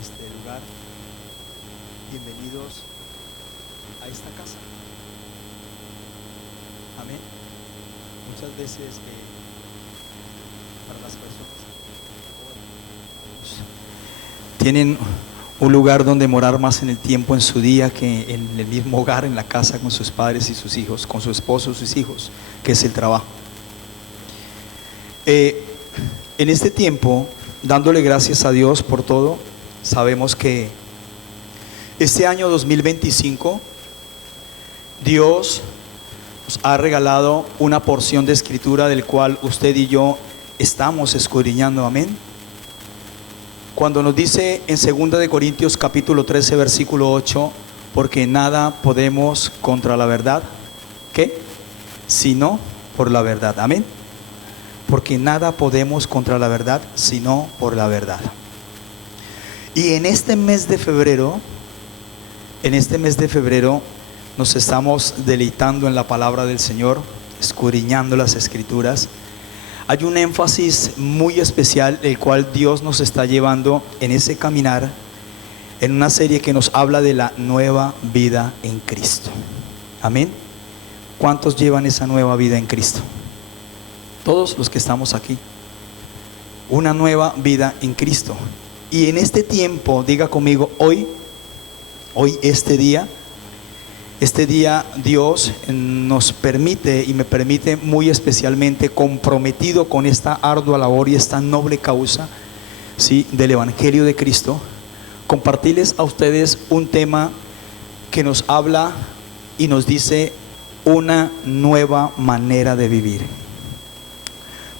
este lugar. Bienvenidos a esta casa. Amén. Muchas veces para las personas que tienen un lugar donde morar más en el tiempo en su día que en el mismo hogar, en la casa con sus padres y sus hijos, con su esposo y sus hijos, que es el trabajo. En este tiempo, dándole gracias a Dios por todo, sabemos que este año 2025 Dios nos ha regalado una porción de escritura del cual usted y yo estamos escudriñando. Amén. Cuando nos dice en 2 de Corintios capítulo 13 versículo 8, porque nada podemos contra la verdad, ¿qué? Sino por la verdad. Amén. Porque nada podemos contra la verdad, sino por la verdad. Y en este mes de febrero, nos estamos deleitando en la palabra del Señor, escudriñando las escrituras. Hay un énfasis muy especial el cual Dios nos está llevando en ese caminar, en una serie que nos habla de la nueva vida en Cristo. Amén. ¿Cuántos llevan esa nueva vida en Cristo? Todos los que estamos aquí. Una nueva vida en Cristo. Y en este tiempo, diga conmigo, hoy este día Dios nos permite y me permite muy especialmente, comprometido con esta ardua labor y esta noble causa, ¿sí?, del Evangelio de Cristo, compartirles a ustedes un tema que nos habla y nos dice una nueva manera de vivir.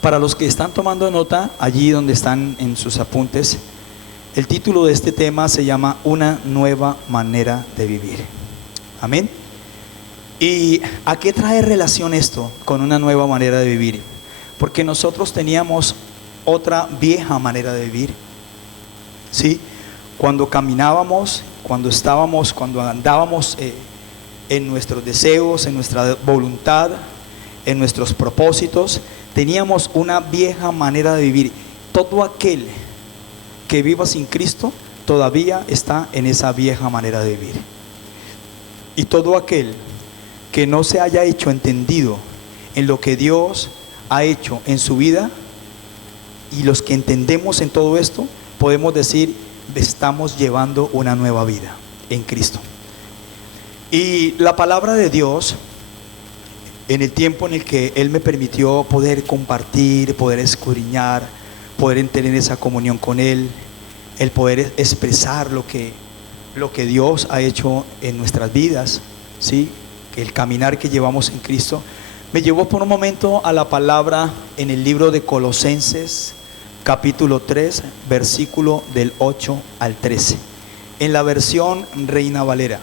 Para los que están tomando nota, allí donde están en sus apuntes, el título de este tema se llama Una nueva manera de vivir. Amén. ¿Y a qué trae relación esto con una nueva manera de vivir? Porque nosotros teníamos otra vieja manera de vivir, ¿sí? Cuando caminábamos, cuando andábamos en nuestros deseos, en nuestra voluntad, en nuestros propósitos, teníamos una vieja manera de vivir. Todo aquel que viva sin Cristo todavía está en esa vieja manera de vivir. Y todo aquel que no se haya hecho entendido en lo que Dios ha hecho en su vida, y los que entendemos en todo esto, podemos decir, estamos llevando una nueva vida en Cristo. Y la palabra de Dios, en el tiempo en el que Él me permitió poder compartir, poder escudriñar, poder tener esa comunión con Él, el poder expresar lo que Dios ha hecho en nuestras vidas, ¿sí?, el caminar que llevamos en Cristo, me llevó por un momento a la palabra en el libro de Colosenses capítulo 3 versículo del 8 al 13, en la versión Reina Valera.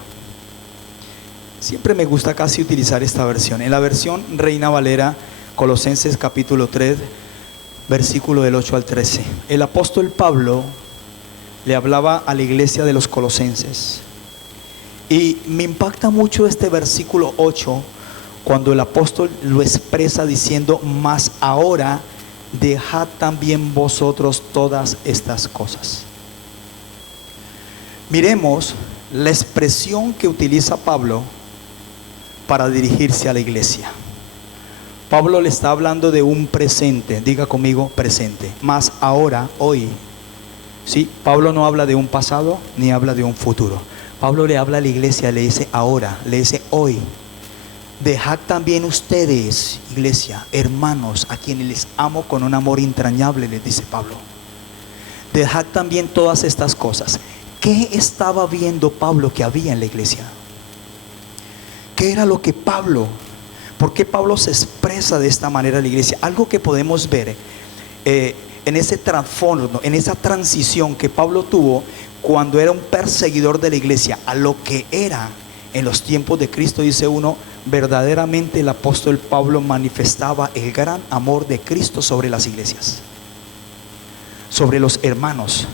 Siempre me gusta casi utilizar esta versión. En la versión Reina Valera, Colosenses capítulo 3 versículo del 8 al 13, el apóstol Pablo le hablaba a la iglesia de los colosenses. Y me impacta mucho este versículo 8 cuando el apóstol lo expresa diciendo: mas ahora dejad también vosotros todas estas cosas. Miremos la expresión que utiliza Pablo para dirigirse a la iglesia. Pablo le está hablando de un presente, diga conmigo presente, mas ahora, hoy. ¿Sí? Pablo no habla de un pasado ni habla de un futuro. Pablo le habla a la iglesia, le dice ahora, le dice hoy. Dejad también ustedes, iglesia, hermanos, a quienes les amo con un amor entrañable, les dice Pablo. Dejad también todas estas cosas. ¿Qué estaba viendo Pablo que había en la iglesia? ¿Qué era lo que por qué Pablo se expresa de esta manera a la iglesia? Algo que podemos ver en ese trasfondo, en esa transición que Pablo tuvo cuando era un perseguidor de la iglesia a lo que era en los tiempos de Cristo. Dice uno, verdaderamente el apóstol Pablo manifestaba el gran amor de Cristo sobre las iglesias, sobre los hermanos.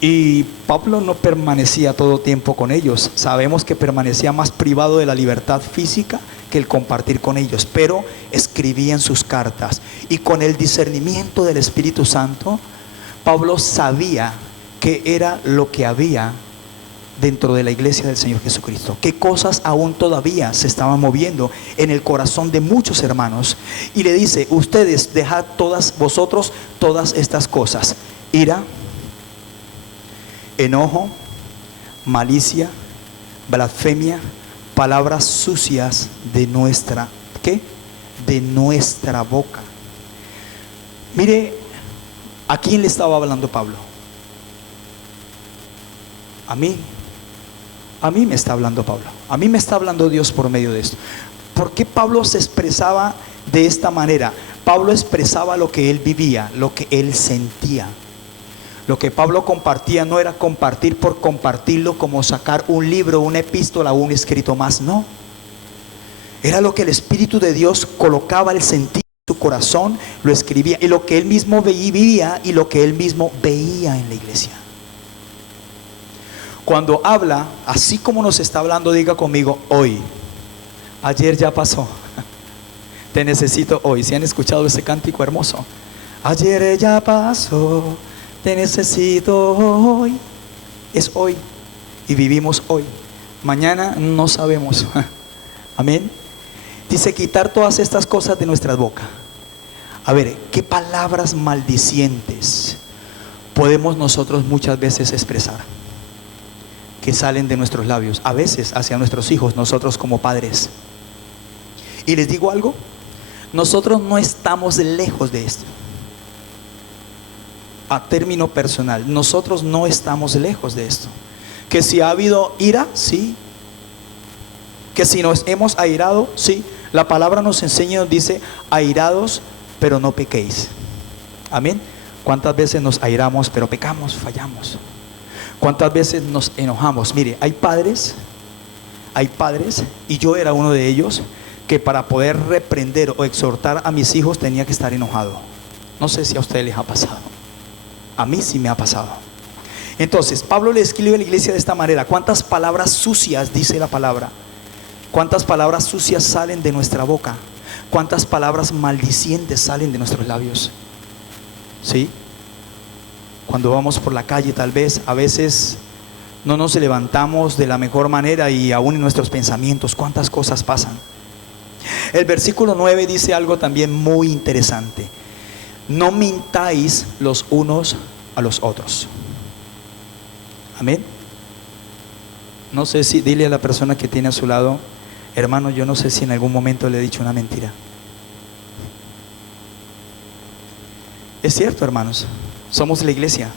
Y Pablo no permanecía todo tiempo con ellos. Sabemos que permanecía más privado de la libertad física que el compartir con ellos, pero escribía en sus cartas, y con el discernimiento del Espíritu Santo, Pablo sabía qué era lo que había dentro de la iglesia del Señor Jesucristo, qué cosas aún todavía se estaban moviendo en el corazón de muchos hermanos. Y le dice: ustedes dejad vosotros todas estas cosas: ira, enojo, malicia, blasfemia, palabras sucias de nuestra, ¿qué? De nuestra boca. Mire, ¿a quién le estaba hablando Pablo? A mí me está hablando Pablo, a mí me está hablando Dios por medio de esto. ¿Por qué Pablo se expresaba de esta manera? Pablo expresaba lo que él vivía, lo que él sentía. Lo que Pablo compartía no era compartir por compartirlo, como sacar un libro, una epístola o un escrito más, no. Era lo que el Espíritu de Dios colocaba, el sentido en su corazón, lo escribía, y lo que él mismo vivía y lo que él mismo veía en la iglesia. Cuando habla, así como nos está hablando, diga conmigo: hoy. Ayer ya pasó. Te necesito hoy. ¿Si han escuchado ese cántico hermoso? Ayer ya pasó, te necesito hoy. Es hoy y vivimos hoy. Mañana no sabemos. Amén. Dice: quitar todas estas cosas de nuestras bocas. A ver, ¿qué palabras maldicientes podemos nosotros muchas veces expresar que salen de nuestros labios? A veces hacia nuestros hijos, nosotros como padres. Y les digo algo: nosotros no estamos lejos de esto. A término personal, nosotros no estamos lejos de esto. Que si ha habido ira, sí. Que si nos hemos airado, sí. La palabra nos enseña y nos dice: airados, pero no pequéis. Amén. ¿Cuántas veces nos airamos pero pecamos, fallamos? ¿Cuántas veces nos enojamos? Mire, hay padres, y yo era uno de ellos, que para poder reprender o exhortar a mis hijos tenía que estar enojado. No sé si a ustedes les ha pasado. A mí sí me ha pasado. Entonces Pablo le escribe a la iglesia de esta manera. ¿Cuántas palabras sucias dice la palabra? ¿Cuántas palabras sucias salen de nuestra boca? ¿Cuántas palabras maldicientes salen de nuestros labios? ¿Sí? Cuando vamos por la calle, tal vez a veces no nos levantamos de la mejor manera, y aún en nuestros pensamientos cuántas cosas pasan. El versículo 9 dice algo también muy interesante: no mintáis los unos a los otros. Amén. No sé si, dile a la persona que tiene a su lado: hermano, yo no sé si en algún momento le he dicho una mentira. Es cierto, hermanos, somos la iglesia.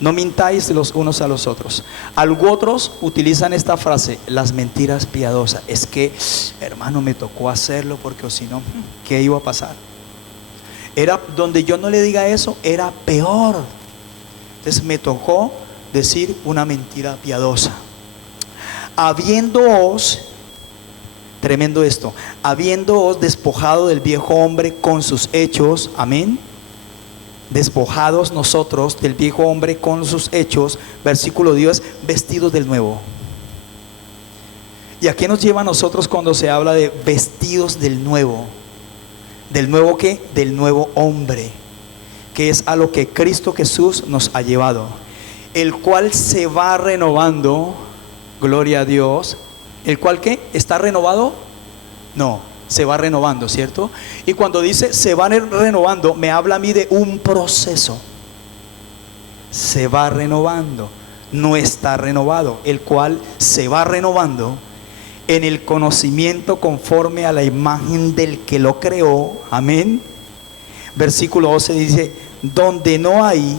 No mintáis los unos a los otros. Algunos utilizan esta frase: las mentiras piadosas. Es que, hermano, me tocó hacerlo porque o si no, ¿qué iba a pasar? Era donde yo no le diga eso, era peor. Entonces me tocó decir una mentira piadosa. Habiéndoos, tremendo esto, habiéndoos despojado del viejo hombre con sus hechos. Amén. Despojados nosotros del viejo hombre con sus hechos, versículo 10, vestidos del nuevo. ¿Y a qué nos lleva a nosotros cuando se habla de vestidos del nuevo? ¿Del nuevo qué? Del nuevo hombre, que es a lo que Cristo Jesús nos ha llevado, el cual se va renovando. Gloria a Dios. ¿El cual qué? ¿Está renovado? No, se va renovando, ¿cierto? Y cuando dice se va renovando, me habla a mí de un proceso. Se va renovando, no está renovado, el cual se va renovando en el conocimiento conforme a la imagen del que lo creó. Amén. Versículo 12 dice: donde no hay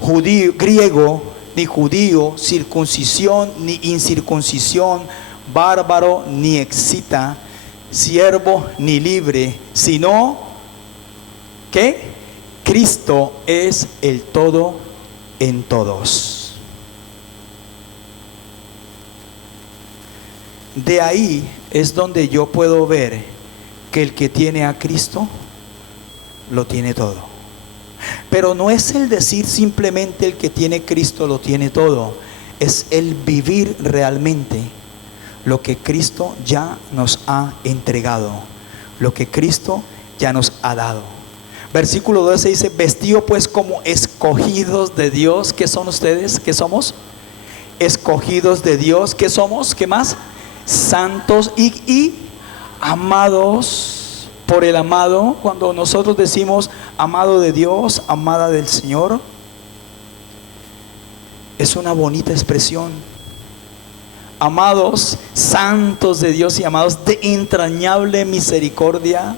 judío, griego, ni judío, circuncisión, ni incircuncisión, bárbaro, ni excita, siervo, ni libre, sino que Cristo es el todo en todos. De ahí es donde yo puedo ver que el que tiene a Cristo lo tiene todo. Pero no es el decir simplemente el que tiene Cristo lo tiene todo, es el vivir realmente lo que Cristo ya nos ha entregado, lo que Cristo ya nos ha dado. Versículo 12 dice: vestido pues como escogidos de Dios. ¿Qué son ustedes? ¿Qué somos? Escogidos de Dios. ¿Qué somos? ¿Qué más? Santos y amados por el amado. Cuando nosotros decimos amado de Dios, amada del Señor, es una bonita expresión. Amados, santos de Dios y amados de entrañable misericordia.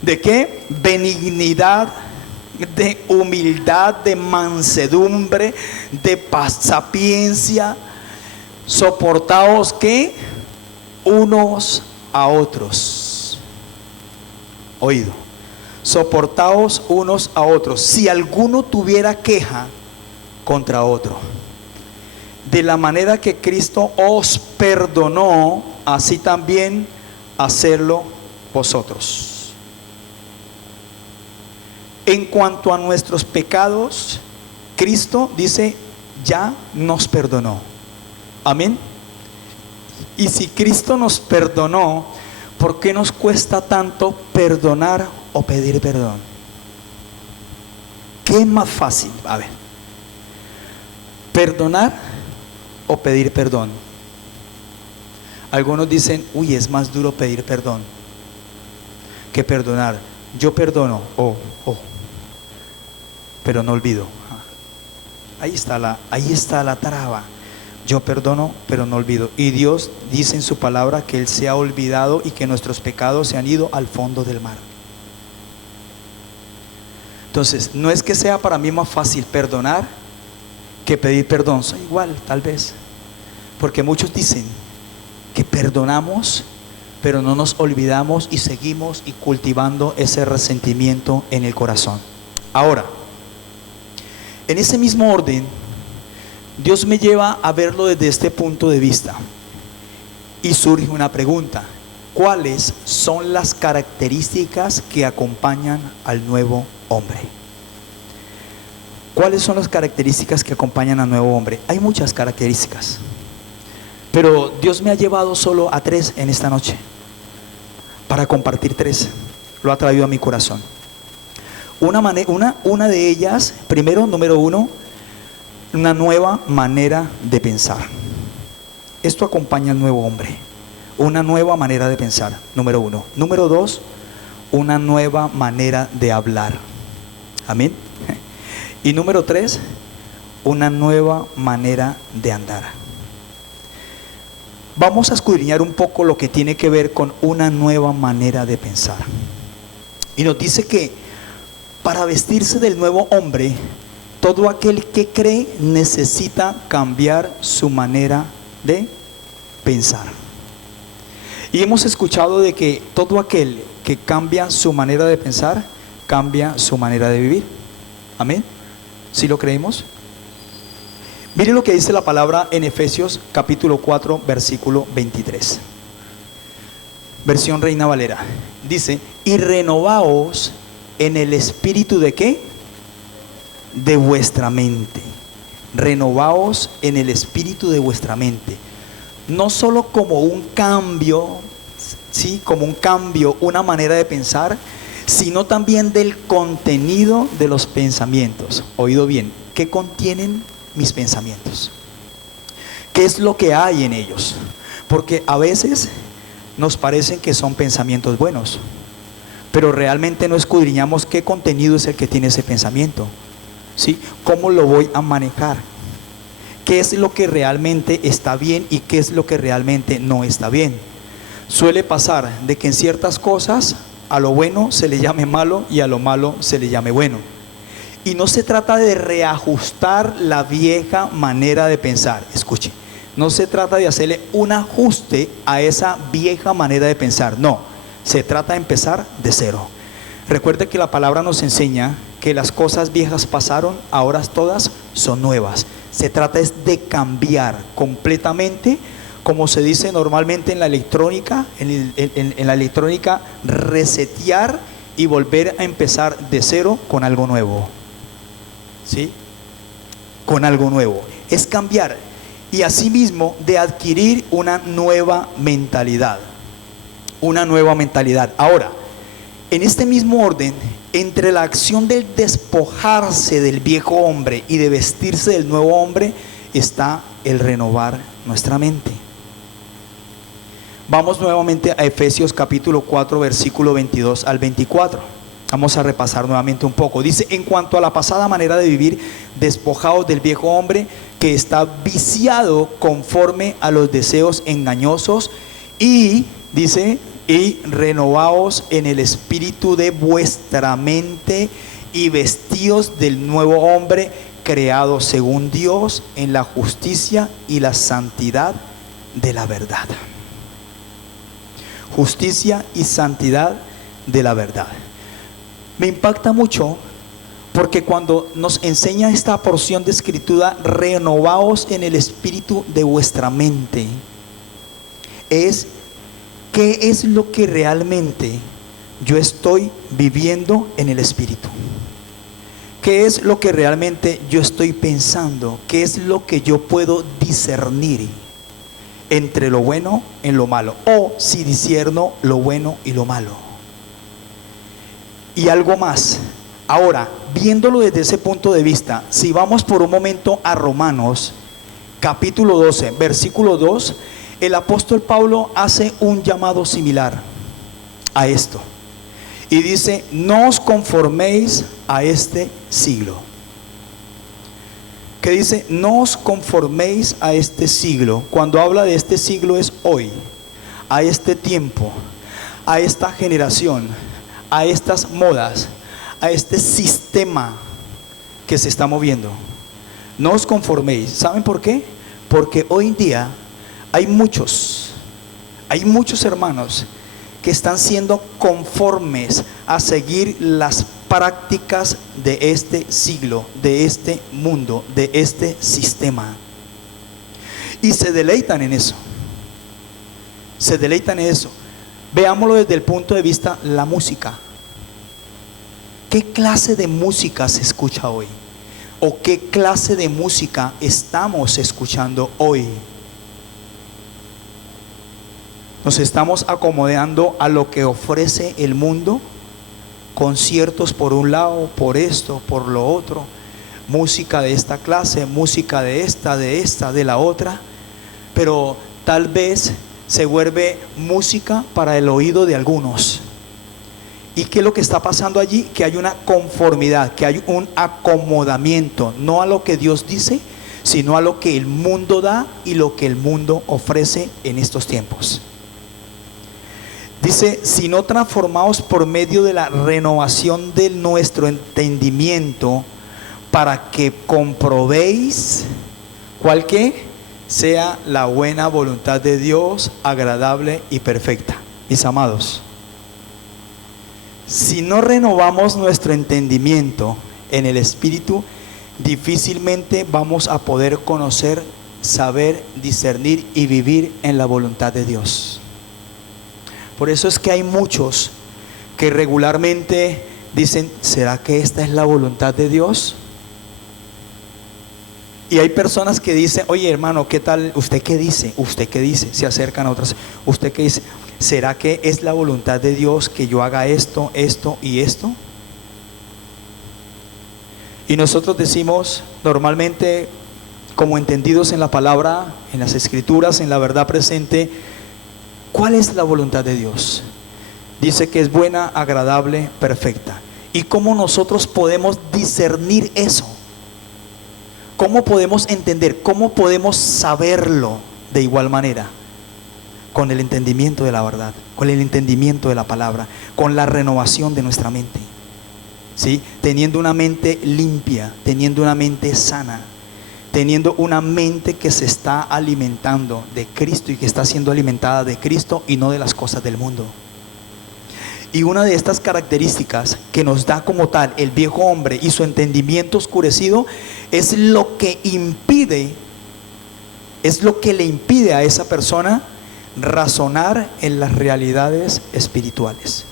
¿De qué? Benignidad, de humildad, de mansedumbre, de paz, sapiencia. Soportaos, ¿qué? Unos a otros. Oído. Soportaos unos a otros, si alguno tuviera queja contra otro. De la manera que Cristo os perdonó, así también hacedlo vosotros. En cuanto a nuestros pecados, Cristo dice, ya nos perdonó. Amén. Y si Cristo nos perdonó, ¿por qué nos cuesta tanto perdonar o pedir perdón? ¿Qué es más fácil? A ver, perdonar o pedir perdón. Algunos dicen, uy, es más duro pedir perdón que perdonar. Yo perdono, pero no olvido. Ahí está la traba. Yo perdono, pero no olvido. Y Dios dice en su palabra que Él se ha olvidado y que nuestros pecados se han ido al fondo del mar. Entonces, no es que sea para mí más fácil perdonar que pedir perdón. Soy igual, tal vez. Porque muchos dicen que perdonamos, pero no nos olvidamos y seguimos y cultivando ese resentimiento en el corazón. Ahora, en ese mismo orden, Dios me lleva a verlo desde este punto de vista. Y surge una pregunta: ¿cuáles son las características que acompañan al nuevo hombre? ¿Cuáles son las características que acompañan al nuevo hombre? Hay muchas características, pero Dios me ha llevado solo a 3 en esta noche, para compartir 3. Lo ha traído a mi corazón. Una de ellas, primero, número 1, una nueva manera de pensar. Esto acompaña al nuevo hombre. Una nueva manera de pensar, número 1. Número 2, una nueva manera de hablar. Amén. Y número 3, una nueva manera de andar. Vamos a escudriñar un poco lo que tiene que ver con una nueva manera de pensar. Y nos dice que para vestirse del nuevo hombre, todo aquel que cree necesita cambiar su manera de pensar. Y hemos escuchado de que todo aquel que cambia su manera de pensar, cambia su manera de vivir. Amén. ¿Sí lo creemos? Mire lo que dice la palabra en Efesios capítulo 4, versículo 23. Versión Reina Valera. Dice: y renovaos en el espíritu de ¿qué? De vuestra mente. Renovaos en el espíritu de vuestra mente. No solo como un cambio, sí, como un cambio, una manera de pensar, sino también del contenido de los pensamientos. Oído bien, ¿qué contienen mis pensamientos? ¿Qué es lo que hay en ellos? Porque a veces nos parecen que son pensamientos buenos, pero realmente no escudriñamos qué contenido es el que tiene ese pensamiento, ¿sí? ¿Cómo lo voy a manejar? ¿Qué es lo que realmente está bien y qué es lo que realmente no está bien? Suele pasar de que en ciertas cosas a lo bueno se le llame malo y a lo malo se le llame bueno. Y no se trata de reajustar la vieja manera de pensar. Escuche, no se trata de hacerle un ajuste a esa vieja manera de pensar. No, se trata de empezar de cero. Recuerde que la palabra nos enseña que las cosas viejas pasaron, ahora todas son nuevas. Se trata es de cambiar completamente, como se dice normalmente en la electrónica, en la electrónica, resetear y volver a empezar de cero con algo nuevo. ¿Sí? Con algo nuevo. Es cambiar y asimismo de adquirir una nueva mentalidad. Una nueva mentalidad. Ahora, En este mismo orden, entre la acción del despojarse del viejo hombre y de vestirse del nuevo hombre, está el renovar nuestra mente. Vamos nuevamente a Efesios capítulo 4, versículo 22 al 24. Vamos a repasar nuevamente un poco. Dice: en cuanto a la pasada manera de vivir, despojados del viejo hombre que está viciado conforme a los deseos engañosos, y dice, y renovaos en el espíritu de vuestra mente, y vestidos del nuevo hombre, creado según Dios en la justicia y la santidad de la verdad. Justicia y santidad de la verdad. Me impacta mucho porque cuando nos enseña esta porción de escritura, renovaos en el espíritu de vuestra mente, es ¿qué es lo que realmente yo estoy viviendo en el espíritu? ¿Qué es lo que realmente yo estoy pensando? ¿Qué es lo que yo puedo discernir entre lo bueno y lo malo? O si discierno lo bueno y lo malo. Y algo más. Ahora, viéndolo desde ese punto de vista, si vamos por un momento a Romanos capítulo 12, versículo 2, el apóstol Pablo hace un llamado similar a esto. Y dice: no os conforméis a este siglo. Que dice: no os conforméis a este siglo. Cuando habla de este siglo es hoy, a este tiempo, a esta generación, a estas modas, a este sistema que se está moviendo. No os conforméis. ¿Saben por qué? Porque hoy en día hay muchos hermanos que están siendo conformes a seguir las prácticas de este siglo, de este mundo, de este sistema, y se deleitan en eso. Veámoslo desde el punto de vista de la música. ¿Qué clase de música se escucha hoy? ¿O qué clase de música estamos escuchando hoy? Nos estamos acomodando a lo que ofrece el mundo. Conciertos por un lado, por esto, por lo otro, música de esta clase, música de esta, de la otra, pero tal vez se vuelve música para el oído de algunos. ¿Y qué es lo que está pasando allí? Que hay una conformidad, que hay un acomodamiento, no a lo que Dios dice, sino a lo que el mundo da y lo que el mundo ofrece en estos tiempos. Dice: si no transformaos por medio de la renovación de nuestro entendimiento, para que comprobéis cuál que sea la buena voluntad de Dios, agradable y perfecta. Mis amados, si no renovamos nuestro entendimiento en el espíritu, difícilmente vamos a poder conocer, saber, discernir y vivir en la voluntad de Dios. Por eso es que hay muchos que regularmente dicen: ¿será que esta es la voluntad de Dios? Y hay personas que dicen: oye, hermano, ¿qué tal? ¿Usted qué dice? ¿Usted qué dice? Se acercan a otras. ¿Usted qué dice? ¿Será que es la voluntad de Dios que yo haga esto, esto y esto? Y nosotros decimos normalmente, como entendidos en la palabra, en las escrituras, en la verdad presente, ¿cuál es la voluntad de Dios? Dice que es buena, agradable, perfecta. ¿Y cómo nosotros podemos discernir eso? ¿Cómo podemos entender? ¿Cómo podemos saberlo de igual manera? Con el entendimiento de la verdad, con el entendimiento de la palabra, con la renovación de nuestra mente, ¿sí? Teniendo una mente limpia, teniendo una mente sana, teniendo una mente que se está alimentando de Cristo y que está siendo alimentada de Cristo y no de las cosas del mundo. Y una de estas características que nos da como tal el viejo hombre y su entendimiento oscurecido es lo que le impide a esa persona razonar en las realidades espirituales.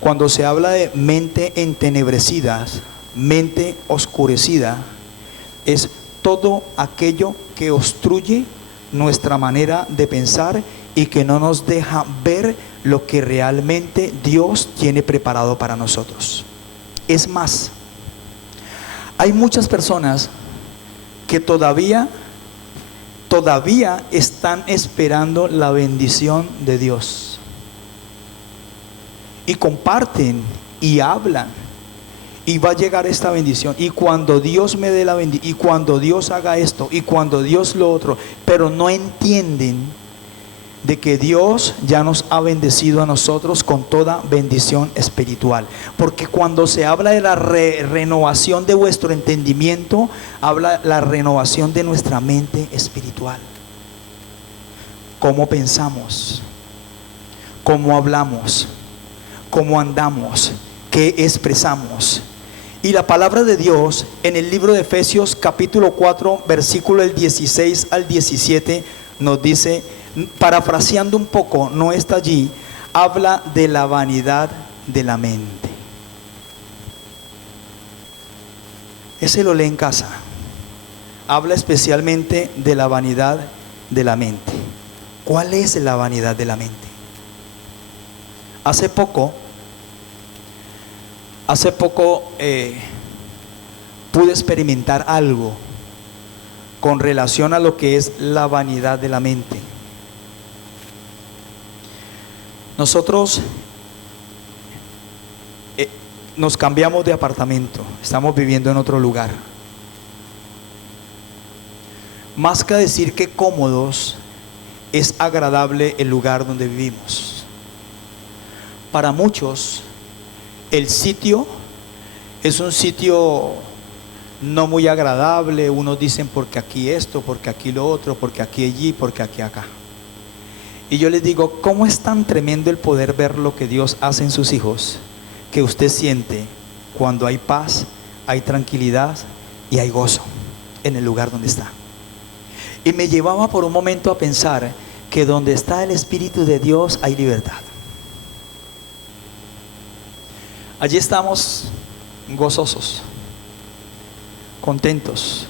Cuando se habla de mente entenebrecida, mente oscurecida, es todo aquello que obstruye nuestra manera de pensar y que no nos deja ver lo que realmente Dios tiene preparado para nosotros. Es más, hay muchas personas que todavía están esperando la bendición de Dios. Y comparten y hablan. Y va a llegar esta bendición. Y cuando Dios me dé la bendición, y cuando Dios haga esto, y cuando Dios lo otro, pero no entienden de que Dios ya nos ha bendecido a nosotros con toda bendición espiritual. Porque cuando se habla de la renovación de vuestro entendimiento, habla la renovación de nuestra mente espiritual. Cómo pensamos, cómo hablamos, cómo andamos, qué expresamos. Y la palabra de Dios en el libro de Efesios capítulo 4 versículo del 16 al 17 nos dice, parafraseando un poco, no está allí, habla de la vanidad de la mente. Ese lo lee en casa. Habla especialmente de la vanidad de la mente. ¿Cuál es la vanidad de la mente? Hace poco pude experimentar algo con relación a lo que es la vanidad de la mente. Nosotros nos cambiamos de apartamento, estamos viviendo en otro lugar. Más que decir que cómodos, es agradable el lugar donde vivimos. Para muchos, el sitio es un sitio no muy agradable. Unos dicen porque aquí esto, porque aquí lo otro, porque aquí allí, porque aquí acá. Y yo les digo, ¿cómo es tan tremendo el poder ver lo que Dios hace en sus hijos? Que usted siente cuando hay paz, hay tranquilidad y hay gozo en el lugar donde está. Y me llevaba por un momento a pensar que donde está el Espíritu de Dios hay libertad. Allí estamos gozosos, contentos,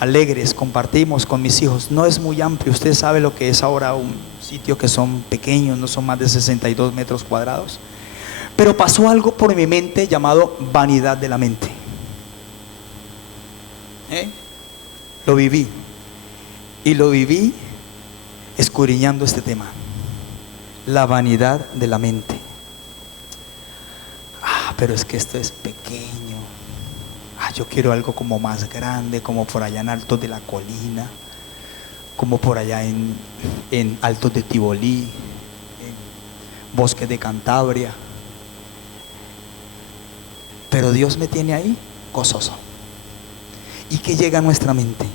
alegres, compartimos con mis hijos. No es muy amplio, usted sabe lo que es ahora un sitio que son pequeños, no son más de 62 metros cuadrados. Pero pasó algo por mi mente llamado vanidad de la mente. Lo viví. Y lo viví escudriñando este tema. La vanidad de la mente. Pero es que esto es pequeño. Yo quiero algo como más grande, como por allá en Altos de la Colina, como por allá en Altos de Tibolí, en Bosques de Cantabria. Pero Dios me tiene ahí gozoso. ¿Y qué llega a nuestra mente?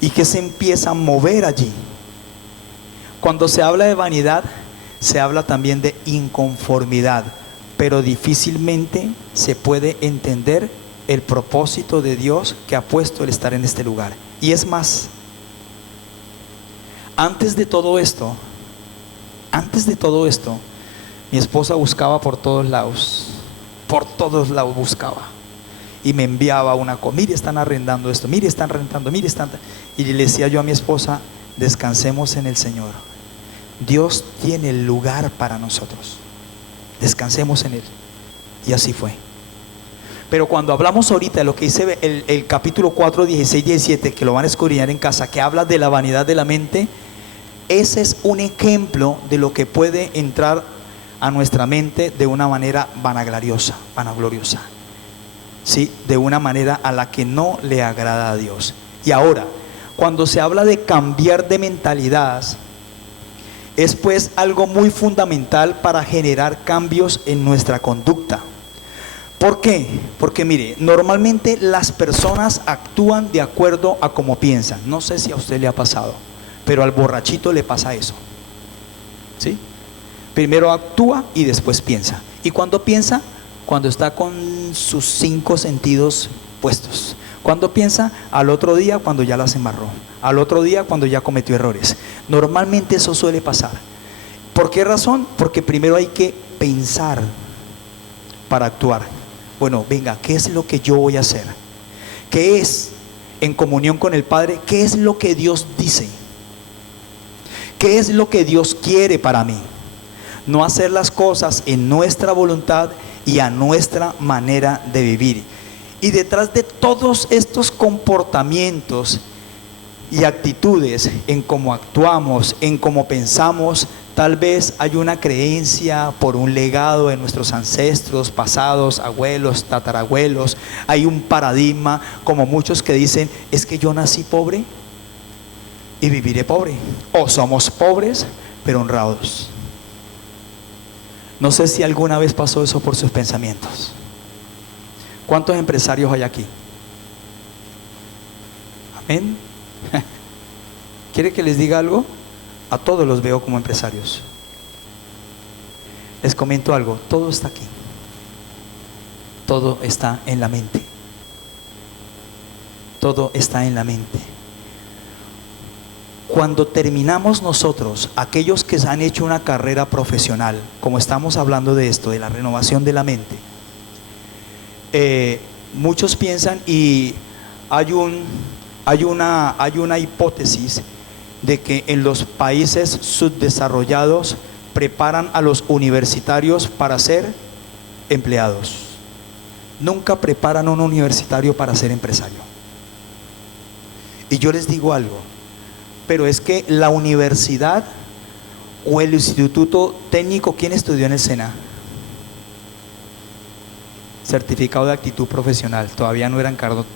¿Y qué se empieza a mover allí? Cuando se habla de vanidad, se habla también de inconformidad, pero difícilmente se puede entender el propósito de Dios que ha puesto el estar en este lugar. Y es más, antes de todo esto, mi esposa buscaba por todos lados buscaba. Y me enviaba una cosa, mire, están arrendando esto, mire, están rentando, mire, están... Y le decía yo a mi esposa, descansemos en el Señor. Dios tiene el lugar para nosotros. Descansemos en Él. Y así fue. Pero cuando hablamos ahorita de lo que dice el capítulo 4, 16, 17, que lo van a escudriñar en casa, que habla de la vanidad de la mente, ese es un ejemplo de lo que puede entrar a nuestra mente de una manera vanagloriosa, ¿sí? De una manera a la que no le agrada a Dios. Y ahora, cuando se habla de cambiar de mentalidad, es pues algo muy fundamental para generar cambios en nuestra conducta. ¿Por qué? Porque mire, normalmente las personas actúan de acuerdo a cómo piensan. No sé si a usted le ha pasado, pero al borrachito le pasa eso, ¿sí? Primero actúa y después piensa. ¿Y cuándo piensa? Cuando está con sus 5 sentidos puestos. ¿Cuándo piensa? Al otro día, cuando ya las embarró. Al otro día, cuando ya cometió errores. Normalmente eso suele pasar. ¿Por qué razón? Porque primero hay que pensar para actuar. Bueno, venga, ¿qué es lo que yo voy a hacer? ¿Qué es, en comunión con el Padre, qué es lo que Dios dice? ¿Qué es lo que Dios quiere para mí? no hacer las cosas en nuestra voluntad y a nuestra manera de vivir. Y detrás de todos estos comportamientos y actitudes, en cómo actuamos, en cómo pensamos, tal vez hay una creencia por un legado de nuestros ancestros, pasados, abuelos, tatarabuelos. Hay un paradigma, como muchos que dicen, es que yo nací pobre y viviré pobre. O somos pobres, pero honrados. No sé si alguna vez pasó eso por sus pensamientos. ¿Cuántos empresarios hay aquí? Amén. ¿Quiere que les diga algo? A todos los veo como empresarios. Les comento algo, todo está aquí. Todo está en la mente. Todo está en la mente. Cuando terminamos nosotros, aquellos que han hecho una carrera profesional, como estamos hablando de esto, de la renovación de la mente, muchos piensan, y hay una hipótesis de que en los países subdesarrollados preparan a los universitarios para ser empleados. Nunca preparan a un universitario para ser empresario. Y yo les digo algo, pero es que la universidad o el instituto técnico, ¿quién estudió en el SENA? Certificado de actitud profesional. Todavía no eran cargos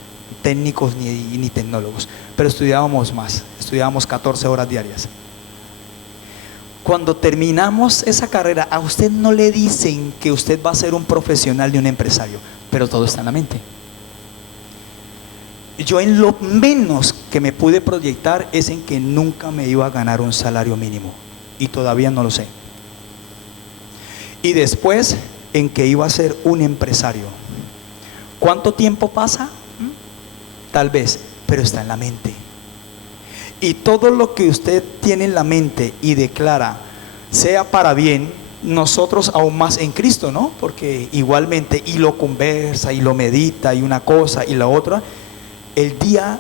técnicos ni tecnólogos, pero estudiábamos más, estudiábamos 14 horas diarias. Cuando terminamos esa carrera, a usted no le dicen que usted va a ser un profesional ni un empresario, pero todo está en la mente. Yo en lo menos que me pude proyectar es en que nunca me iba a ganar un salario mínimo, y todavía no lo sé. Y después en que iba a ser un empresario. ¿Cuánto tiempo pasa? Tal vez, pero está en la mente. Y todo lo que usted tiene en la mente y declara, sea para bien, nosotros aún más en Cristo, ¿no? Porque igualmente, y lo conversa, y lo medita, y una cosa y la otra, el día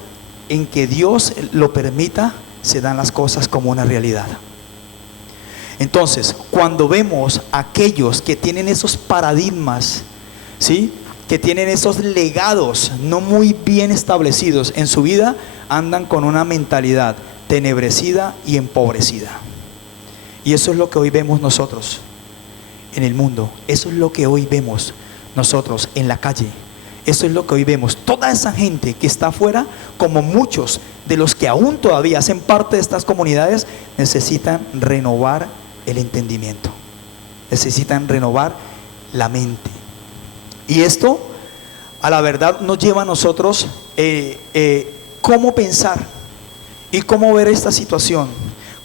en que Dios lo permita, se dan las cosas como una realidad. Entonces, cuando vemos a aquellos que tienen esos paradigmas, ¿sí?, que tienen esos legados no muy bien establecidos en su vida, andan con una mentalidad tenebrecida y empobrecida. Y eso es lo que hoy vemos nosotros en el mundo. Eso es lo que hoy vemos nosotros en la calle. Eso es lo que hoy vemos. Toda esa gente que está afuera, como muchos de los que aún todavía hacen parte de estas comunidades, necesitan renovar el entendimiento. Necesitan renovar la mente. Y esto, a la verdad, nos lleva a nosotros cómo pensar y cómo ver esta situación.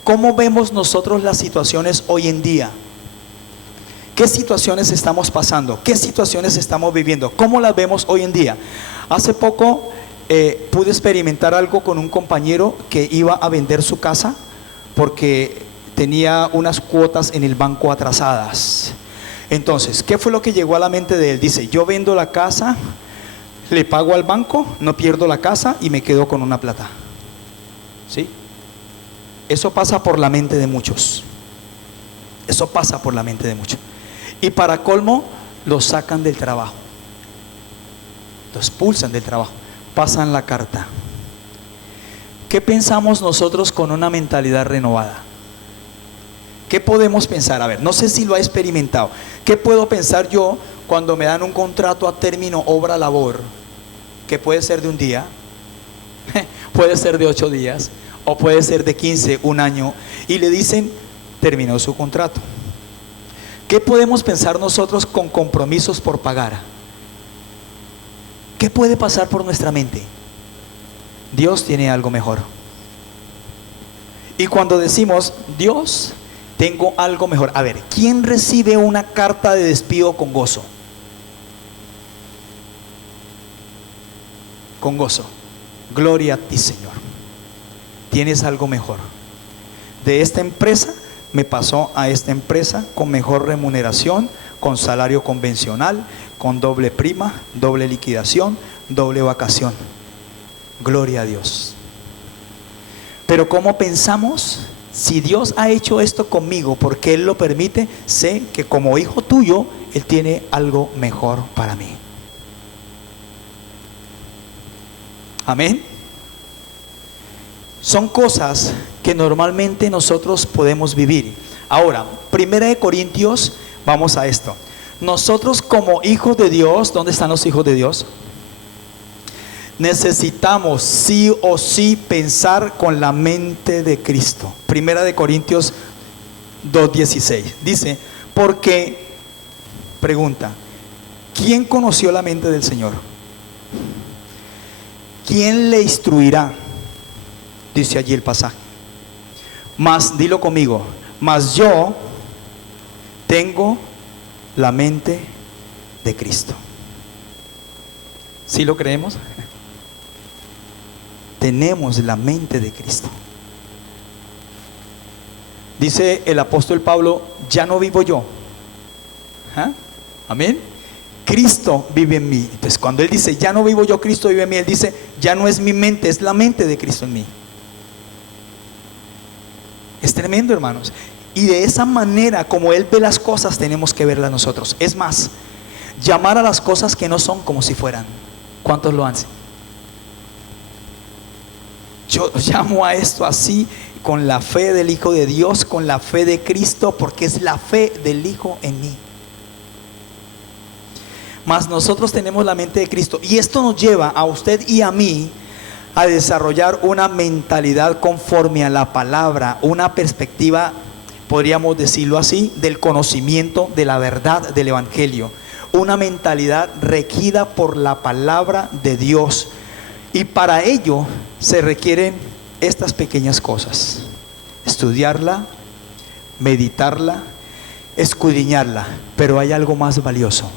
¿Cómo vemos nosotros las situaciones hoy en día? ¿Qué situaciones estamos pasando? ¿Qué situaciones estamos viviendo? ¿Cómo las vemos hoy en día? Hace poco pude experimentar algo con un compañero que iba a vender su casa porque tenía unas cuotas en el banco atrasadas. Entonces, ¿qué fue lo que llegó a la mente de él? Dice, yo vendo la casa, le pago al banco, no pierdo la casa y me quedo con una plata. ¿Sí? Eso pasa por la mente de muchos. Eso pasa por la mente de muchos. Y para colmo, los sacan del trabajo. Los expulsan del trabajo. Pasan la carta. ¿Qué pensamos nosotros con una mentalidad renovada? ¿Qué podemos pensar? A ver, no sé si lo ha experimentado. ¿Qué puedo pensar yo cuando me dan un contrato a término obra-labor? Que puede ser de un día, puede ser de 8 días, o puede ser de 15, un año, y le dicen, terminó su contrato. ¿Qué podemos pensar nosotros con compromisos por pagar? ¿Qué puede pasar por nuestra mente? Dios tiene algo mejor. Y cuando decimos, Dios, tengo algo mejor. A ver, ¿quién recibe una carta de despido con gozo? Con gozo. Gloria a ti, Señor. Tienes algo mejor. De esta empresa me pasó a esta empresa con mejor remuneración, con salario convencional, con doble prima, doble liquidación, doble vacación. Gloria a Dios. Pero ¿cómo pensamos si Dios ha hecho esto conmigo porque Él lo permite, sé que como hijo tuyo, Él tiene algo mejor para mí. Amén. Son cosas que normalmente nosotros podemos vivir. Ahora, 1 Corintios, vamos a esto. Nosotros como hijos de Dios, ¿dónde están los hijos de Dios? Necesitamos sí o sí pensar con la mente de Cristo. 1 Corintios 2:16 dice, porque, pregunta, ¿quién conoció la mente del Señor? ¿Quién le instruirá? Dice allí el pasaje. Mas, dilo conmigo, mas yo tengo la mente de Cristo. ¿Sí lo creemos? Tenemos la mente de Cristo. Dice el apóstol Pablo, ya no vivo yo. ¿Ah? Amén. Cristo vive en mí. Entonces cuando él dice, ya no vivo yo, Cristo vive en mí, él dice, ya no es mi mente, es la mente de Cristo en mí. Es tremendo, hermanos. Y de esa manera, como Él ve las cosas, tenemos que verlas nosotros. Es más, llamar a las cosas que no son como si fueran. ¿Cuántos lo hacen? Yo llamo a esto así, con la fe del Hijo de Dios, con la fe de Cristo, porque es la fe del Hijo en mí. Mas nosotros tenemos la mente de Cristo. Y esto nos lleva a usted y a mí a desarrollar una mentalidad conforme a la palabra, una perspectiva, podríamos decirlo así, del conocimiento de la verdad del Evangelio, una mentalidad regida por la palabra de Dios. Y para ello se requieren estas pequeñas cosas: estudiarla, meditarla, escudriñarla. Pero hay algo más valioso: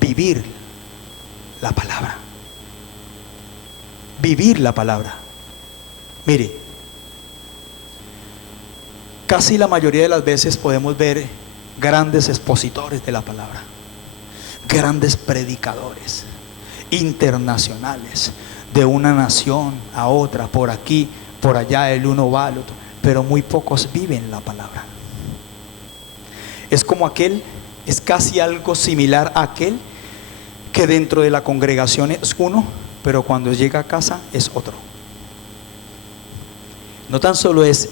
vivir la palabra. Vivir la palabra. Mire, casi la mayoría de las veces podemos ver grandes expositores de la palabra, grandes predicadores internacionales, de una nación a otra, por aquí, por allá, el uno va al otro, pero muy pocos viven la palabra. Es como aquel, es casi algo similar a aquel que dentro de la congregación es uno, pero cuando llega a casa es otro. No tan solo es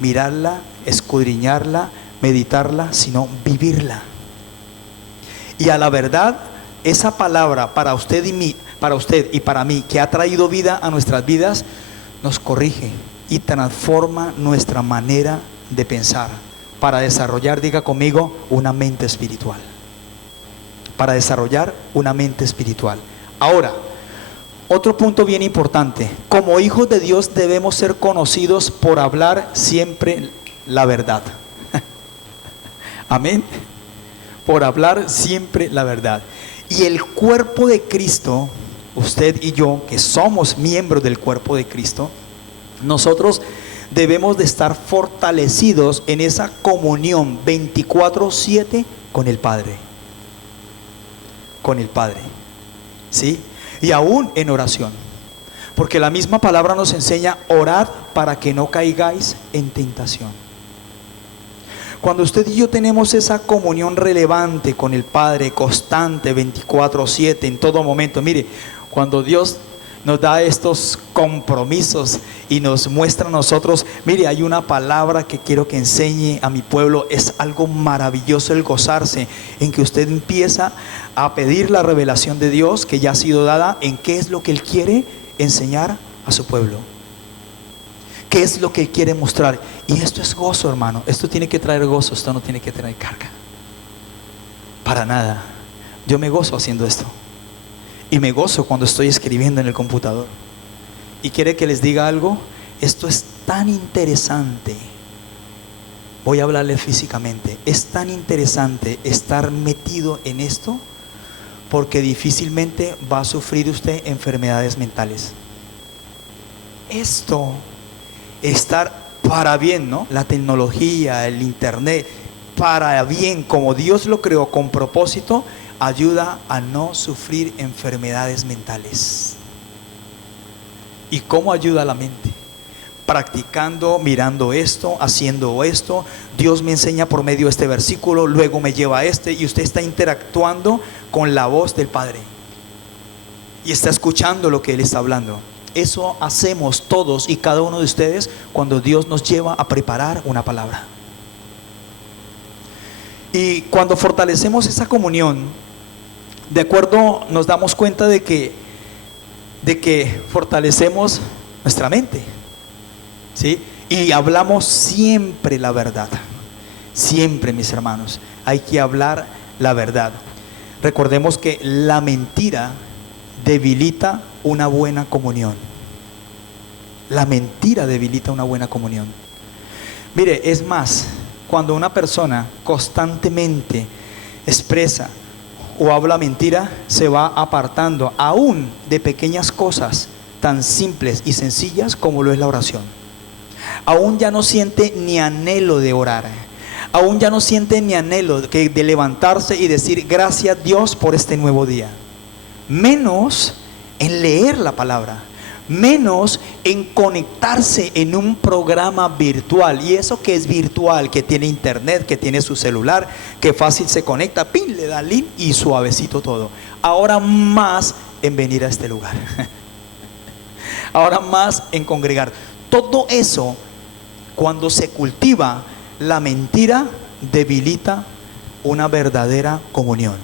mirarla, escudriñarla, meditarla, sino vivirla. Y a la verdad, esa palabra para usted y mí, para usted y para mí, que ha traído vida a nuestras vidas, nos corrige y transforma nuestra manera de pensar para desarrollar, diga conmigo, una mente espiritual. Para desarrollar una mente espiritual. Ahora, otro punto bien importante: como hijos de Dios debemos ser conocidos por hablar siempre la verdad. Amén. Por hablar siempre la verdad. Y el cuerpo de Cristo, usted y yo, que somos miembros del cuerpo de Cristo, nosotros debemos de estar fortalecidos en esa comunión 24/7 con el Padre. Con el Padre. ¿Sí? Y aún en oración, porque la misma palabra nos enseña: orad para que no caigáis en tentación. Cuando usted y yo tenemos esa comunión relevante con el Padre, constante, 24/7, en todo momento, mire, cuando Dios nos da estos compromisos y nos muestra a nosotros, mire, hay una palabra que quiero que enseñe a mi pueblo. Es algo maravilloso el gozarse en que usted empieza a pedir la revelación de Dios que ya ha sido dada en qué es lo que Él quiere enseñar a su pueblo, qué es lo que Él quiere mostrar. Y esto es gozo, hermano. Esto tiene que traer gozo, esto no tiene que traer carga, para nada. Yo me gozo haciendo esto. Y me gozo cuando estoy escribiendo en el computador. Y quiere que les diga algo: esto es tan interesante. Voy a hablarles físicamente. Es tan interesante estar metido en esto, porque difícilmente va a sufrir usted enfermedades mentales. Esto, estar para bien, ¿no? La tecnología, el internet, para bien, como Dios lo creó con propósito, ayuda a no sufrir enfermedades mentales. ¿Y cómo ayuda a la mente? practicando, mirando esto, haciendo esto. Dios me enseña por medio de este versículo, luego me lleva a este, y usted está interactuando con la voz del Padre y está escuchando lo que Él está hablando. Eso hacemos todos y cada uno de ustedes cuando Dios nos lleva a preparar una palabra. Y cuando fortalecemos esa comunión, de acuerdo, nos damos cuenta de que fortalecemos nuestra mente, ¿sí? Y hablamos siempre la verdad. Siempre, mis hermanos, hay que hablar la verdad. Recordemos que la mentira debilita una buena comunión. La mentira debilita una buena comunión. Mire, es más, cuando una persona constantemente expresa o habla mentira, se va apartando aún de pequeñas cosas tan simples y sencillas como lo es la oración. Aún ya no siente ni anhelo de orar. Aún ya no siente ni anhelo de levantarse y decir gracias Dios por este nuevo día. Menos en leer la palabra, menos en conectarse en un programa virtual. Y eso que es virtual, que tiene internet, que tiene su celular, que fácil se conecta, pin, le da link y suavecito todo. Ahora más en venir a este lugar. Ahora más en congregar. Todo eso, cuando se cultiva, la mentira debilita una verdadera comunión.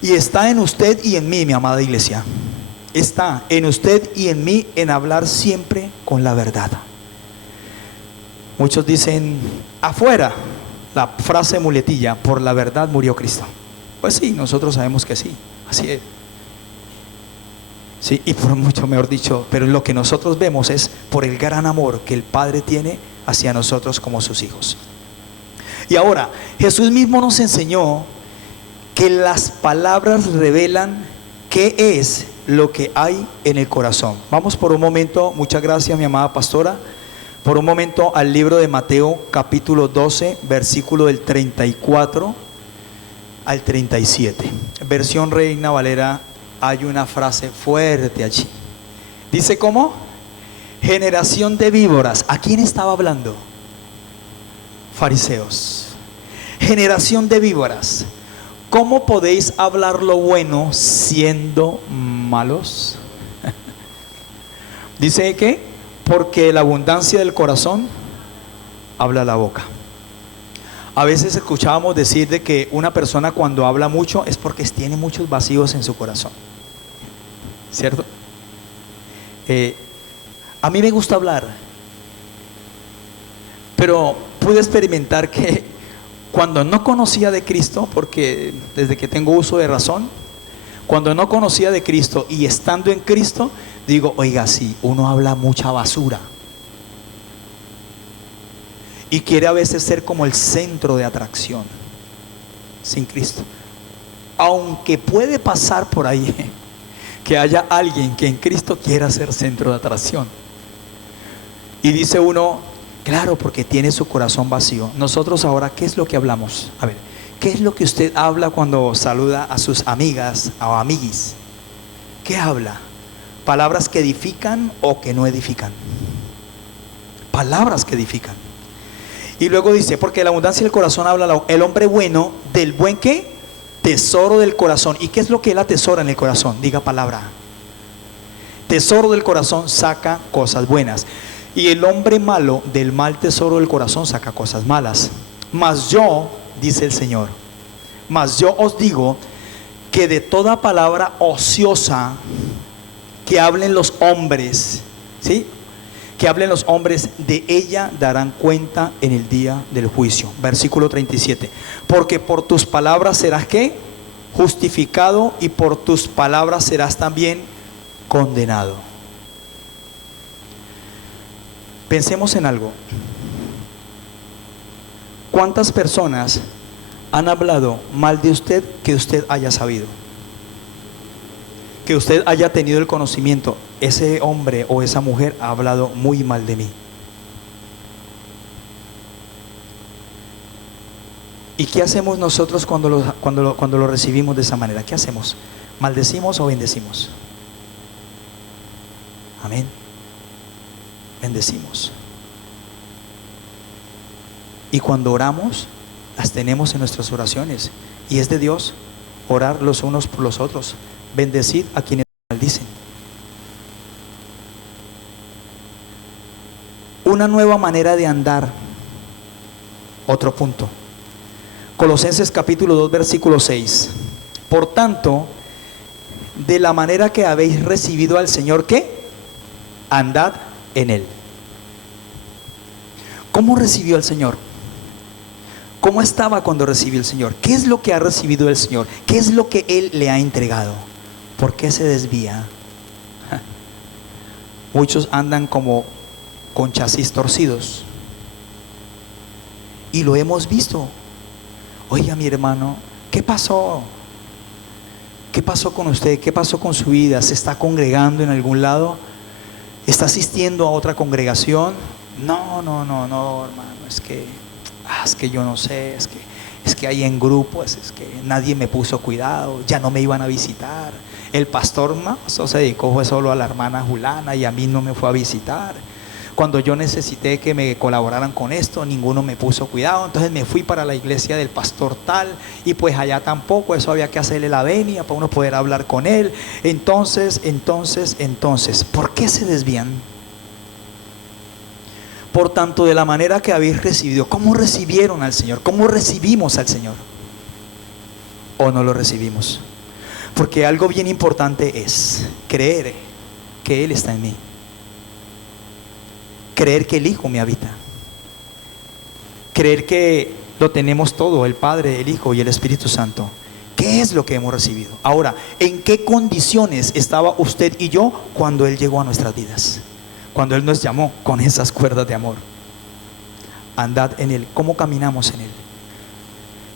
Y está en usted y en mí, mi amada iglesia. Está en usted y en mí en hablar siempre con la verdad. Muchos dicen afuera, la frase muletilla, por la verdad murió Cristo. Pues sí, nosotros sabemos que sí, así es. Sí, y por mucho mejor dicho, pero lo que nosotros vemos es por el gran amor que el Padre tiene hacia nosotros como sus hijos. Y ahora, Jesús mismo nos enseñó que las palabras revelan qué es lo que hay en el corazón. Vamos por un momento, muchas gracias mi amada pastora, por un momento al libro de Mateo capítulo 12, versículo del 34 al 37. Versión Reina Valera, hay una frase fuerte allí. Dice ¿cómo? Generación de víboras. ¿A quién estaba hablando? Fariseos. Generación de víboras, ¿cómo podéis hablar lo bueno siendo malos? Dice que porque la abundancia del corazón habla la boca. A veces escuchábamos decir de que una persona cuando habla mucho es porque tiene muchos vacíos en su corazón, ¿cierto? A mí me gusta hablar, pero pude experimentar que cuando no conocía de Cristo, porque desde que tengo uso de razón, cuando no conocía de Cristo y estando en Cristo, digo, oiga, sí, uno habla mucha basura y quiere a veces ser como el centro de atracción sin Cristo. Aunque puede pasar por ahí que haya alguien que en Cristo quiera ser centro de atracción. Y dice uno, claro, porque tiene su corazón vacío. Nosotros ahora, ¿qué es lo que hablamos? A ver, ¿qué es lo que usted habla cuando saluda a sus amigas o amiguis? ¿Qué habla? ¿Palabras que edifican o que no edifican? Palabras que edifican. Y luego dice, porque la abundancia del corazón habla el hombre bueno del buen ¿qué? Tesoro del corazón. ¿Y qué es lo que él atesora en el corazón? Diga palabra. Tesoro del corazón saca cosas buenas. Y el hombre malo del mal tesoro del corazón saca cosas malas. Mas yo, dice el Señor, mas yo os digo que de toda palabra ociosa que hablen los hombres, ¿sí? Que hablen los hombres, de ella darán cuenta en el día del juicio. Versículo 37. Porque por tus palabras serás ¿qué? Justificado, y por tus palabras serás también condenado. Pensemos en algo. ¿Cuántas personas han hablado mal de usted que usted haya sabido? Que usted haya tenido el conocimiento, ese hombre o esa mujer ha hablado muy mal de mí. ¿Y qué hacemos nosotros cuando lo recibimos de esa manera? ¿Qué hacemos? ¿Maldecimos o bendecimos? Amén. bendecimos. Y cuando oramos, las tenemos en nuestras oraciones. Y es de Dios orar los unos por los otros. Bendecid a quienes maldicen. Una nueva manera de andar. Otro punto. Colosenses capítulo 2 versículo 6. Por tanto, de la manera que habéis recibido al Señor, ¿qué? Andad en Él. ¿Cómo recibió al Señor? ¿Cómo estaba cuando recibió el Señor? ¿Qué es lo que ha recibido del Señor? ¿Qué es lo que Él le ha entregado? ¿Por qué se desvía? Muchos andan como con chasis torcidos. Y lo hemos visto. Oiga, mi hermano, ¿qué pasó? ¿Qué pasó con usted? ¿Qué pasó con su vida? ¿Se está congregando en algún lado? ¿Está asistiendo a otra congregación? No, hermano, es que yo no sé, es que ahí en grupo, es que nadie me puso cuidado, ya no me iban a visitar. El pastor eso se dedicó fue solo a la hermana Julana y a mí no me fue a visitar. Cuando yo necesité que me colaboraran con esto, ninguno me puso cuidado. Entonces me fui para la iglesia del pastor tal, y pues allá tampoco, eso había que hacerle la venia para uno poder hablar con él. Entonces, ¿por qué se desvían? Por tanto, de la manera que habéis recibido. ¿Cómo recibieron al Señor? ¿Cómo recibimos al Señor? ¿O no lo recibimos? Porque algo bien importante es creer que Él está en mí. Creer que el Hijo me habita. Creer que lo tenemos todo, el Padre, el Hijo y el Espíritu Santo. ¿Qué es lo que hemos recibido? Ahora, ¿en qué condiciones estaba usted y yo cuando Él llegó a nuestras vidas? Cuando Él nos llamó con esas cuerdas de amor. Andad en Él. ¿Cómo caminamos en Él?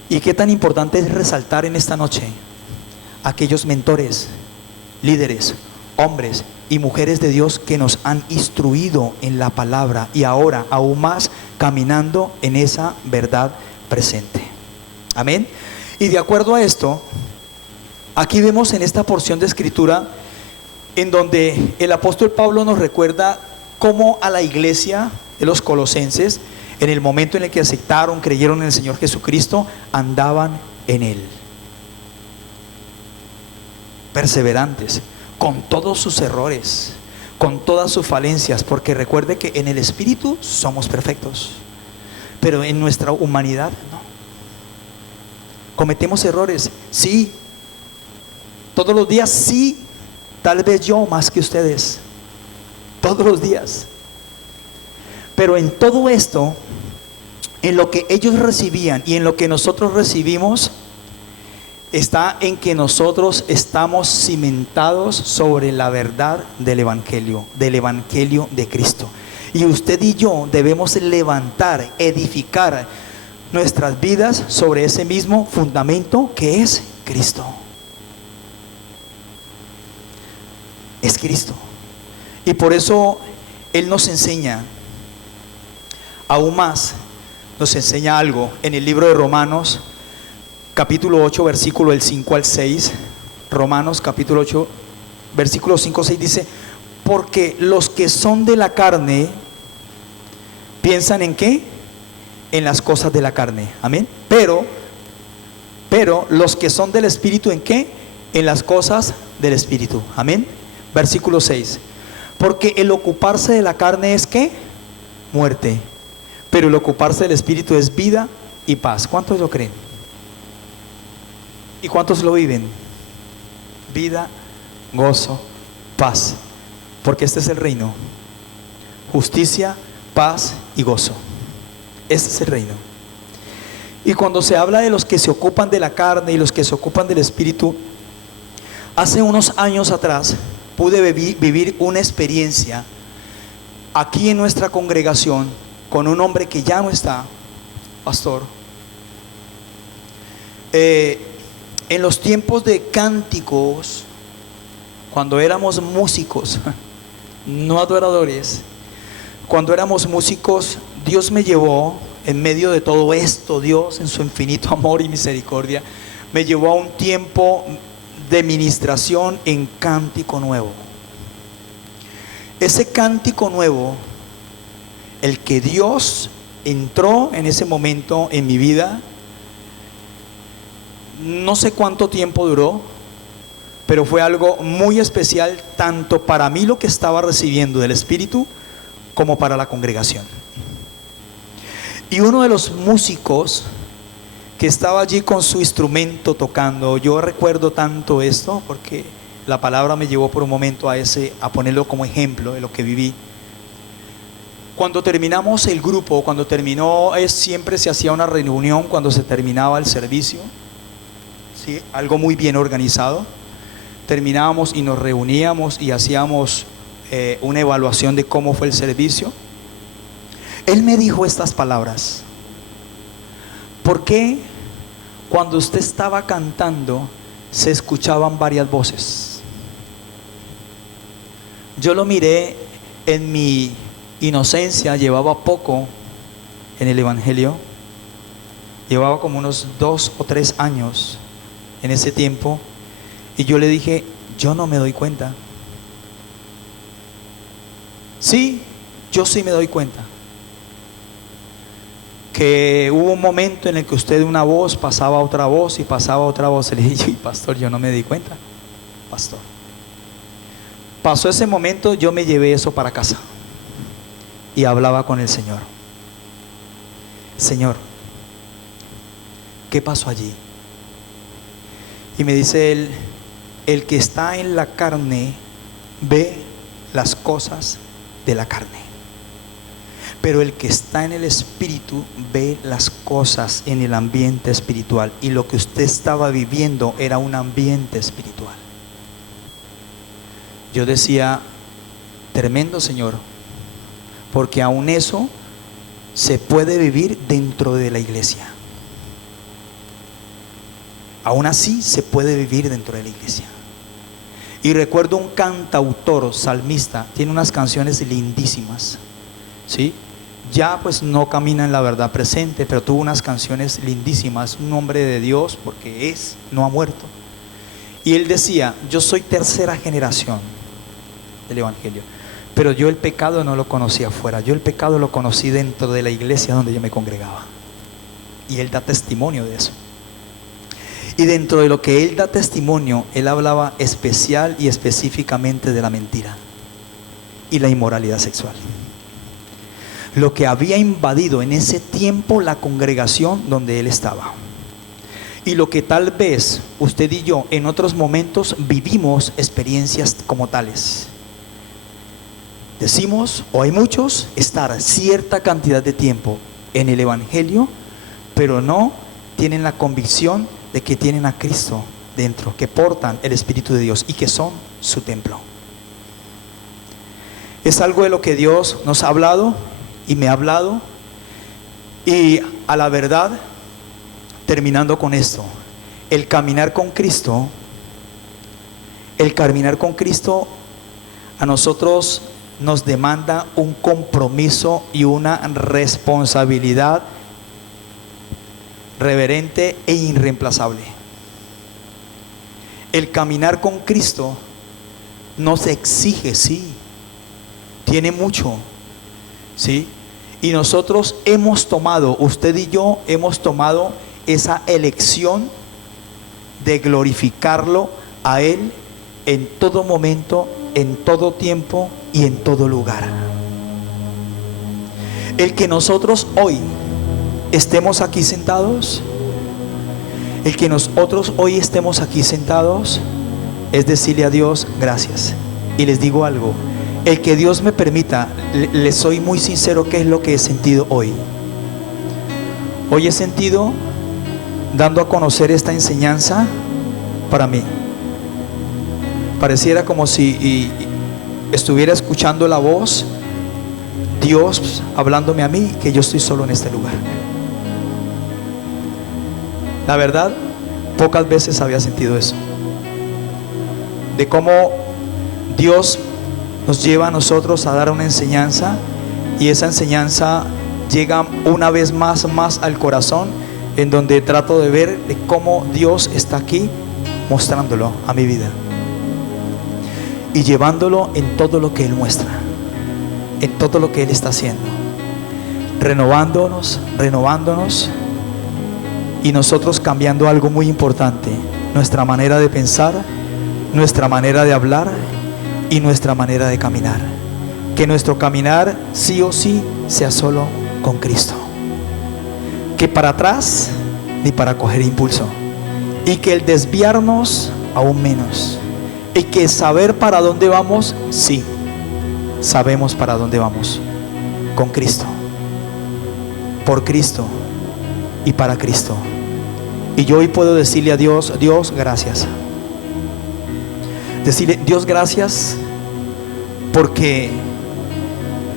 Y qué tan importante es resaltar en esta noche aquellos mentores, líderes, hombres y mujeres de Dios que nos han instruido en la palabra, y ahora aún más caminando en esa verdad presente. Amén. Y de acuerdo a esto, aquí vemos en esta porción de escritura en donde el apóstol Pablo nos recuerda cómo a la iglesia de los colosenses, en el momento en el que aceptaron, creyeron en el Señor Jesucristo, andaban en Él, perseverantes, con todos sus errores, con todas sus falencias, porque recuerde que en el Espíritu somos perfectos, pero en nuestra humanidad no. Cometemos errores, sí, todos los días, sí, tal vez yo más que ustedes, todos los días. Pero en todo esto, en lo que ellos recibían y en lo que nosotros recibimos, está en que nosotros estamos cimentados sobre la verdad del Evangelio de Cristo. Y usted y yo debemos levantar, edificar nuestras vidas sobre ese mismo fundamento que es Cristo. Es Cristo. Y por eso Él nos enseña, aún más, nos enseña algo en el libro de Romanos, capítulo 8, versículo del 5 al 6. Romanos capítulo 8, versículo 5 al 6 dice: porque los que son de la carne piensan en ¿qué? En las cosas de la carne. Amén. Pero los que son del Espíritu, ¿en qué? En las cosas del Espíritu. Amén. Versículo 6. Porque el ocuparse de la carne es ¿qué? Muerte. Pero el ocuparse del Espíritu es vida y paz. ¿Cuántos lo creen? ¿Y cuántos lo viven? Vida, gozo, paz. Porque este es el reino. Justicia, paz y gozo. Este es el reino. Y cuando se habla de los que se ocupan de la carne y los que se ocupan del Espíritu, hace unos años atrás pude vivir una experiencia aquí en nuestra congregación con un hombre que ya no está, pastor. En los tiempos de cánticos, cuando éramos músicos, no adoradores, cuando éramos músicos, Dios me llevó en medio de todo esto. Dios en su infinito amor y misericordia me llevó a un tiempo de ministración en cántico nuevo. Ese cántico nuevo el que Dios entró en ese momento en mi vida. No sé cuánto tiempo duró, pero fue algo muy especial, tanto para mí lo que estaba recibiendo del Espíritu, como para la congregación. Y uno de los músicos que estaba allí con su instrumento tocando, yo recuerdo tanto esto, porque la palabra me llevó por un momento a ponerlo como ejemplo de lo que viví. Cuando terminamos el grupo, cuando terminó, siempre se hacía una reunión cuando se terminaba el servicio, ¿sí? Algo muy bien organizado. Terminábamos y nos reuníamos y hacíamos una evaluación de cómo fue el servicio. Él me dijo estas palabras: ¿por qué cuando usted estaba cantando se escuchaban varias voces? Yo lo miré en mi inocencia, llevaba poco en el Evangelio, llevaba como unos 2 o 3 años en ese tiempo, y yo le dije: yo no me doy cuenta. Sí, yo sí me doy cuenta que hubo un momento en el que usted, una voz pasaba a otra voz y pasaba a otra voz. Le dije: pastor, yo no me di cuenta, pastor. Pasó ese momento, yo me llevé eso para casa y hablaba con el Señor: Señor, ¿qué pasó allí? Y me dice él: el que está en la carne ve las cosas de la carne, pero el que está en el Espíritu ve las cosas en el ambiente espiritual. Y lo que usted estaba viviendo era un ambiente espiritual. Yo decía: tremendo, Señor, porque aún eso se puede vivir dentro de la iglesia. Aún así se puede vivir dentro de la iglesia. Y recuerdo un cantautor salmista, tiene unas canciones lindísimas, ¿sí? Ya pues no camina en la verdad presente, pero tuvo unas canciones lindísimas. Un hombre de Dios, porque no ha muerto. Y él decía: yo soy tercera generación del Evangelio, pero yo el pecado no lo conocí afuera, yo el pecado lo conocí dentro de la iglesia donde yo me congregaba. Y él da testimonio de eso. Y dentro de lo que él da testimonio, él hablaba especial y específicamente de la mentira y la inmoralidad sexual. Lo que había invadido en ese tiempo la congregación donde él estaba. Y lo que tal vez usted y yo en otros momentos vivimos experiencias como tales. Decimos, o hay muchos, estar cierta cantidad de tiempo en el Evangelio, pero no tienen la convicción de que tienen a Cristo dentro, que portan el Espíritu de Dios y que son su templo. Es algo de lo que Dios nos ha hablado y me ha hablado. Y a la verdad, terminando con esto, el caminar con Cristo a nosotros nos demanda un compromiso y una responsabilidad reverente e irreemplazable. El caminar con Cristo nos exige, sí, tiene mucho, sí, y nosotros hemos tomado, usted y yo hemos tomado esa elección de glorificarlo a Él en todo momento, en todo tiempo y en todo lugar. El que nosotros hoy estemos aquí sentados, es decirle a Dios gracias. Y les digo algo: el que Dios me permita, les soy muy sincero, ¿qué es lo que he sentido hoy? Hoy he sentido, dando a conocer esta enseñanza, para mí pareciera como si estuviera escuchando la voz, Dios hablándome a mí, que yo estoy solo en este lugar. La verdad, pocas veces había sentido eso, de cómo Dios nos lleva a nosotros a dar una enseñanza, y esa enseñanza llega una vez más al corazón, en donde trato de ver de cómo Dios está aquí mostrándolo a mi vida y llevándolo en todo lo que Él muestra, en todo lo que Él está haciendo. renovándonos y nosotros cambiando algo muy importante: nuestra manera de pensar, nuestra manera de hablar y nuestra manera de caminar. Que nuestro caminar sí o sí sea solo con Cristo, que para atrás ni para coger impulso, y que el desviarnos aún menos, y que saber para dónde vamos, sí, sabemos para dónde vamos, con Cristo, por Cristo y para Cristo. Y yo hoy puedo decirle a Dios: Dios, gracias. Decirle: Dios, gracias, porque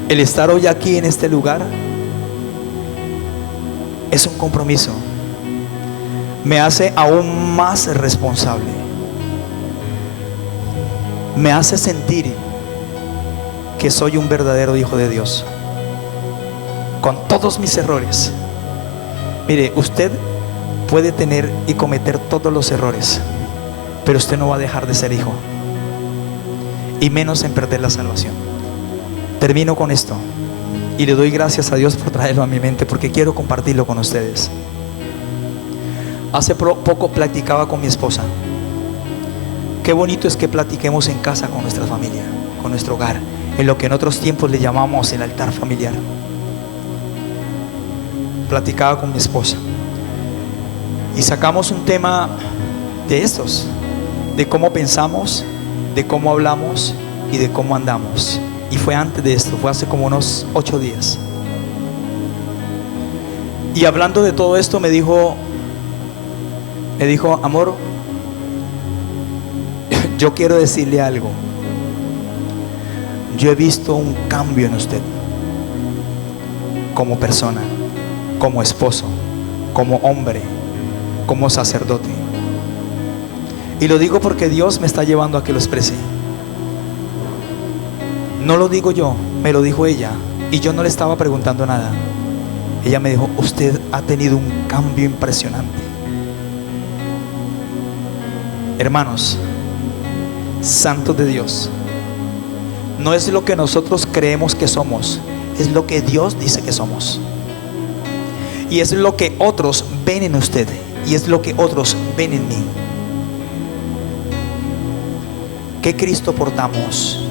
el estar hoy aquí en este lugar es un compromiso. Me hace aún más responsable. Me hace sentir que soy un verdadero hijo de Dios, con todos mis errores. Mire, usted puede tener y cometer todos los errores, pero usted no va a dejar de ser hijo, y menos en perder la salvación. Termino con esto y le doy gracias a Dios por traerlo a mi mente, porque quiero compartirlo con ustedes. Hace poco platicaba con mi esposa. Qué bonito es que platiquemos en casa con nuestra familia, con nuestro hogar, en lo que en otros tiempos le llamamos el altar familiar. Platicaba con mi esposa y sacamos un tema de estos, de cómo pensamos, de cómo hablamos y de cómo andamos. Y fue antes de esto, fue hace como unos 8 días. Y hablando de todo esto me dijo: amor, yo quiero decirle algo. Yo he visto un cambio en usted, como persona, como esposo, como hombre, como sacerdote. Y lo digo porque Dios me está llevando a que lo exprese. No lo digo yo, me lo dijo ella, y yo no le estaba preguntando nada. Ella me dijo: usted ha tenido un cambio impresionante. Hermanos santos de Dios, no es lo que nosotros creemos que somos, es lo que Dios dice que somos. Y es lo que otros ven en usted, y es lo que otros ven en mí. ¿Qué Cristo portamos?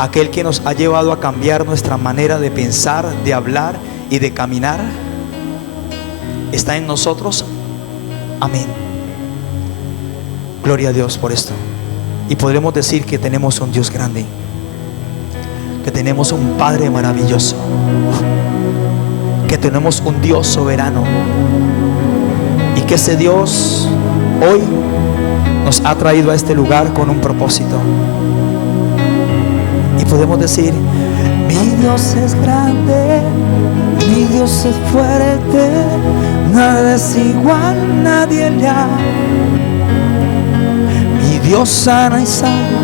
Aquel que nos ha llevado a cambiar nuestra manera de pensar, de hablar y de caminar, está en nosotros. Amén. Gloria a Dios por esto. Y podremos decir que tenemos un Dios grande, que tenemos un Padre maravilloso, que tenemos un Dios soberano, y que ese Dios hoy nos ha traído a este lugar con un propósito. Y podemos decir: mi Dios es grande, mi Dios es fuerte, nada es igual, nadie le ha. Mi Dios sana y salva,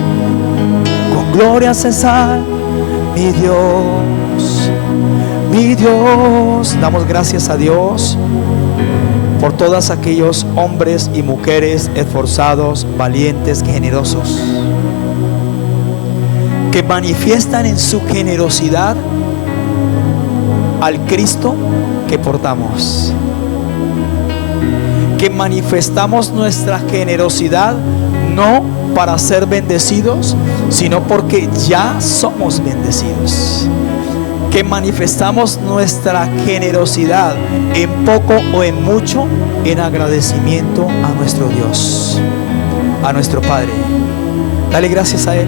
con gloria cesar. Mi Dios, mi Dios. Damos gracias a Dios por todos aquellos hombres y mujeres esforzados, valientes, generosos, que manifiestan en su generosidad al Cristo que portamos, que manifestamos nuestra generosidad no para ser bendecidos, sino porque ya somos bendecidos, que manifestamos nuestra generosidad en poco o en mucho, en agradecimiento a nuestro Dios, a nuestro Padre. Dale gracias a Él.